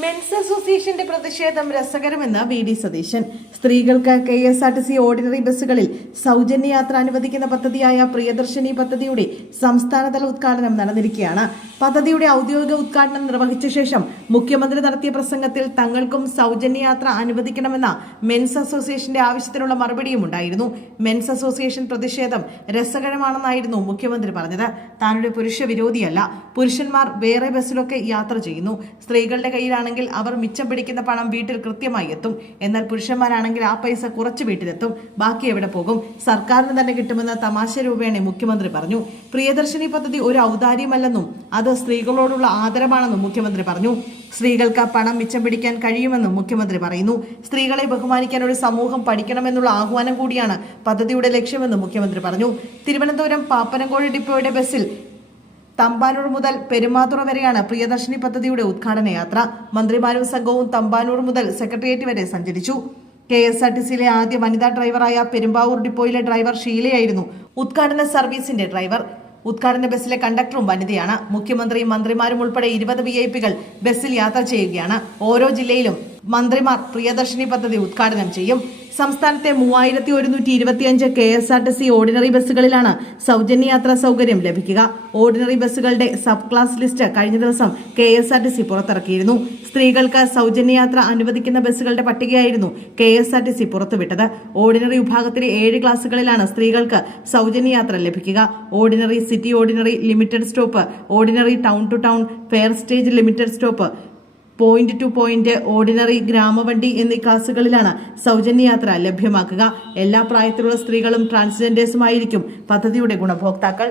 Men's അസോസിയേഷന്റെ പ്രതിഷേധം രസകരമെന്ന് VD. Satheesan. സ്ത്രീകൾക്ക് KSRTC ഓർഡിനറി ബസ്സുകളിൽ സൗജന്യ യാത്ര അനുവദിക്കുന്ന പദ്ധതിയായ പ്രിയദർശിനി പദ്ധതിയുടെ സംസ്ഥാനതല ഉദ്ഘാടനം നടന്നിരിക്കുകയാണ്. പദ്ധതിയുടെ ഔദ്യോഗിക ഉദ്ഘാടനം നിർവഹിച്ച ശേഷം മുഖ്യമന്ത്രി നടത്തിയ പ്രസംഗത്തിൽ തങ്ങൾക്കും സൗജന്യ യാത്ര അനുവദിക്കണമെന്ന മെൻസ് അസോസിയേഷന്റെ ആവശ്യത്തിനുള്ള മറുപടിയും ഉണ്ടായിരുന്നു. മെൻസ് അസോസിയേഷൻ പ്രതിഷേധം രസകരമാണെന്നായിരുന്നു മുഖ്യമന്ത്രി പറഞ്ഞത്. താനൊരു പുരുഷ വിരോധിയല്ല. പുരുഷന്മാർ വേറെ ബസ്സിലൊക്കെ യാത്ര ചെയ്യുന്നു. സ്ത്രീകളുടെ കയ്യിലാണെങ്കിൽ അവർ മിച്ചം പിടിക്കുന്ന പണം വീട്ടിൽ കൃത്യമായി എത്തും. എന്നാൽ പുരുഷന്മാരാണെങ്കിൽ ആ പൈസ കുറച്ച് വീട്ടിലെത്തും. ബാക്കി എവിടെ പോകും? സർക്കാരിന് തന്നെ കിട്ടുമെന്ന് തമാശ രൂപേണ മുഖ്യമന്ത്രി പറഞ്ഞു. പ്രിയദർശിനി പദ്ധതി ഒരു ഔദാര്യമല്ലെന്നും അത് സ്ത്രീകളോടുള്ള ആദരവാണെന്നും മുഖ്യമന്ത്രി പറഞ്ഞു. സ്ത്രീകൾക്ക് പണം മിച്ചം പിടിക്കാൻ കഴിയുമെന്നും മുഖ്യമന്ത്രി പറയുന്നു. സ്ത്രീകളെ ബഹുമാനിക്കാൻ ഒരു സമൂഹം പഠിക്കണമെന്നുള്ള ആഹ്വാനം കൂടിയാണ് പദ്ധതിയുടെ ലക്ഷ്യമെന്നും മുഖ്യമന്ത്രി പറഞ്ഞു. തിരുവനന്തപുരം പാപ്പനംകോട് ഡിപ്പോയുടെ ബസ്സിൽ തമ്പാനൂർ മുതൽ പെരുമാതുറ വരെയാണ് പ്രിയദർശിനി പദ്ധതിയുടെ ഉദ്ഘാടന യാത്ര. മന്ത്രിമാരും സംഘവും തമ്പാനൂർ മുതൽ സെക്രട്ടേറിയറ്റ് വരെ സഞ്ചരിച്ചു. KSRTCയിലെ ആദ്യ വനിതാ ഡ്രൈവറായ പെരുമ്പാവൂർ ഡിപ്പോയിലെ ഡ്രൈവർ ഷീലയായിരുന്നു ഉദ്ഘാടന സർവീസിന്റെ ഡ്രൈവർ. ഉദ്ഘാടന ബസ്സിലെ കണ്ടക്ടറും വനിതയാണ്. മുഖ്യമന്ത്രരിയും മന്ത്രിമാരും ഉൾപ്പെടെ 20 VIP-കൾ ബസ്സിൽ യാത്ര ചെയ്യുകയാണ്. ഓരോ ജില്ലയിലും മന്ത്രിമാർ പ്രിയദർശിനി പദ്ധതി ഉദ്ഘാടനം ചെയ്യും. സംസ്ഥാനത്തെ 3125 KSRTC ഓർഡിനറി ബസ്സുകളിലാണ് സൗജന്യ യാത്രാ സൗകര്യം ലഭിക്കുക. ഓർഡിനറി ബസ്സുകളുടെ സബ് ക്ലാസ് ലിസ്റ്റ് കഴിഞ്ഞ ദിവസം KSRTC പുറത്തിറക്കിയിരുന്നു. സ്ത്രീകൾക്ക് സൗജന്യ യാത്ര അനുവദിക്കുന്ന ബസ്സുകളുടെ പട്ടികയായിരുന്നു KSRTC പുറത്തുവിട്ടത്. ഓർഡിനറി വിഭാഗത്തിലെ 7 ക്ലാസുകളിലാണ് സ്ത്രീകൾക്ക് സൗജന്യ യാത്ര ലഭിക്കുക. Ordinary, city ordinary, limited stop, ordinary, town to town, fare stage limited stop, point to point, ordinary, ഗ്രാമവണ്ടി എന്നീ ക്ലാസുകളിലാണ് സൗജന്യ യാത്ര ലഭ്യമാക്കുക. എല്ലാ പ്രായത്തിലുള്ള സ്ത്രീകളും ട്രാൻസ്ജെൻഡേഴ്സുമായിരിക്കും പദ്ധതിയുടെ ഗുണഭോക്താക്കൾ.